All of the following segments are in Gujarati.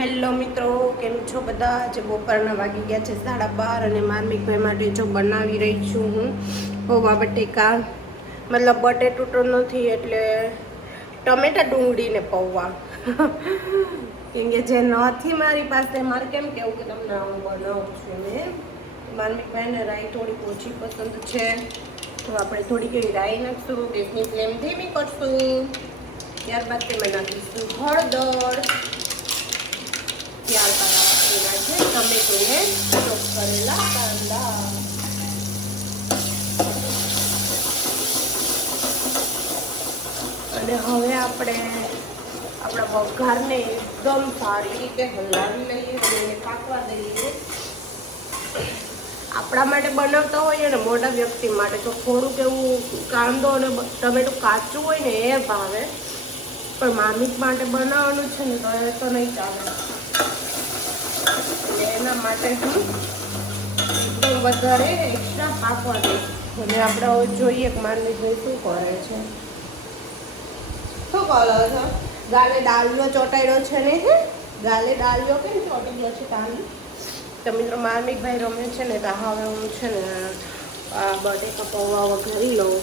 હેલો મિત્રો, કેમ છો બધા? જે બપોરના વાગી ગયા છે 12:30 અને માર્મિકભાઈ માટે જો બનાવી રહી છું હું પૌવા બટેકા. મતલબ બટેટું તો નથી એટલે ટમેટા ડુંગળીને પૌવા. કેમ કે જે નથી મારી પાસે, મારે કેમ કેવું કે તમને હું બનાવું છું ને. માર્મિકભાઈને રાઈ થોડીક ઓછી પસંદ છે તો આપણે થોડીક એવી રાઈ નાખશું. ગેસની ફ્લેમ ધીમી કરશું. ત્યારબાદ તેમાં નાખીશું હળદર. ત્યારબાદ આપણે ટમેટોને ચોપ કરેલા કાંદા અને હવે આપણે આપણા વઘારને એકદમ સારી રીતે હલાવી લઈએ અને એને પાકવા દઈએ. આપણા માટે બનાવતા હોઈએ ને મોટા વ્યક્તિ માટે તો થોડુંક એવું કાંદો અને ટમેટું કાચું હોય ને એ ભાવે, પણ માર્મિક માટે બનાવવાનું છે ને તો એ તો નહીં ચાલે. એના માટે હું એકદમ વધારે એક્સ્ટ્રા પાકવા દઈશ. અને આપણે હવે જોઈએ કે માર્મિકભાઈ શું કરે છે. શું કરો છો? ગાલે ડાળીઓ ચોટાડ્યો છે ને? ગાલે ડાળીઓ કેમ ચોટાડ્યો છે તાલી? તો મિત્રો માર્મિકભાઈ રમે છે ને તો હવે હું છે ને આ બટેકા પૌવા વઘારી લઉં.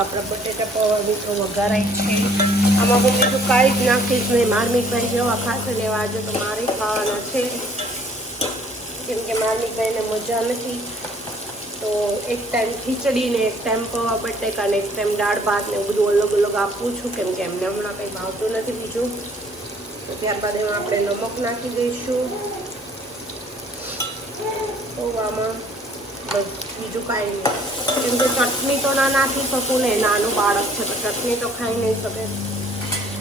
આપણા બટેટા પૌવા મિત્રો વઘારાય છે. આમાં હું બીજું કાંઈ જ નાખીશ નહીં. માર્મિકભાઈ જેવા ખાશે ને એવા આજે તો મારે ખાવાના છે. કેમ કે માર્મિકભાઈને મજા નથી તો એક ટાઈમ ખીચડી ને એક ટાઈમ પૌવા બટેકા ને એક ટાઈમ દાળ ભાત ને એવું બધું અલગ અલગ આપું છું. કેમ કે એમને હમણાં કંઈ ભાવતું નથી બીજું. તો ત્યારબાદ એમાં આપણે નમક નાખી દઈશું પૌવામાં. બસ બીજું કાંઈ નહીં. કેમ કે ચટણી તો ના નાખી શકું ને, નાનું બાળક છે તો ચટણી તો ખાઈ નહીં શકે.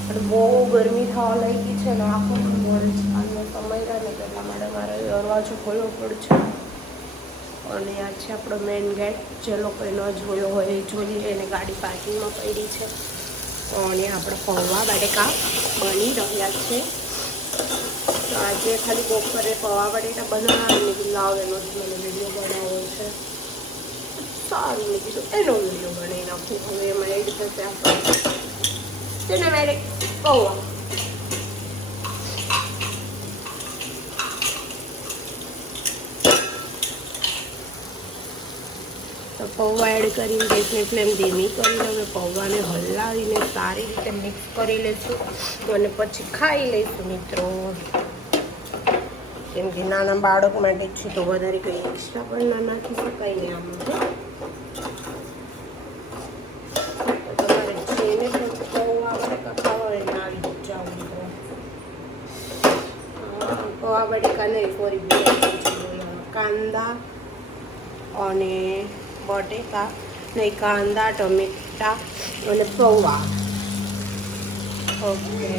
પણ બહુ ગરમી થવા લાગી છે ને આખો ખબર છે આનો સમય રહે ને એટલા માટે મારે દરવાજો ખોલવો પડશે. અને આ છે આપણો મેઇન ગેટ. જે લોકોએ ન જોયો હોય એ જોઈએ. એને ગાડી પાર્કિંગમાં પડી છે. અને આપણે પૌવા બટેકા બની રહ્યા છે. તો આજે ખાલી બપોરે પૌવા બટેકા બનાવીને કીધું લાવ એનો જ મને વિડીયો બનાવવો છે. સારું મેં કીધું એનો વિડીયો બનાવી નાખું. હવે એમાં એડ થશે આપણે તેને મેરે પૌવા. તો પૌવા એડ કરીને ગેસની ફ્લેમ ધીમી કરીને હવે પૌવાને હલાવીને સારી રીતે મિક્સ કરી લઈશું અને પછી ખાઈ લઈશું મિત્રો. કેમ કે નાના બાળક માટે છે તો વધારે કંઈ એક્સ્ટ્રા પણ ના નાખી શકાય ને આમાં. તમારે જેને પણ પૌવા બટેકા ખાવા હોય ને આવી જાવ મિત્રો. પૌવા બટેકા નહીં સોરી કાંદા અને બટેકા નહીં, કાંદા ટમેટા અને પૌવા. ઓકે.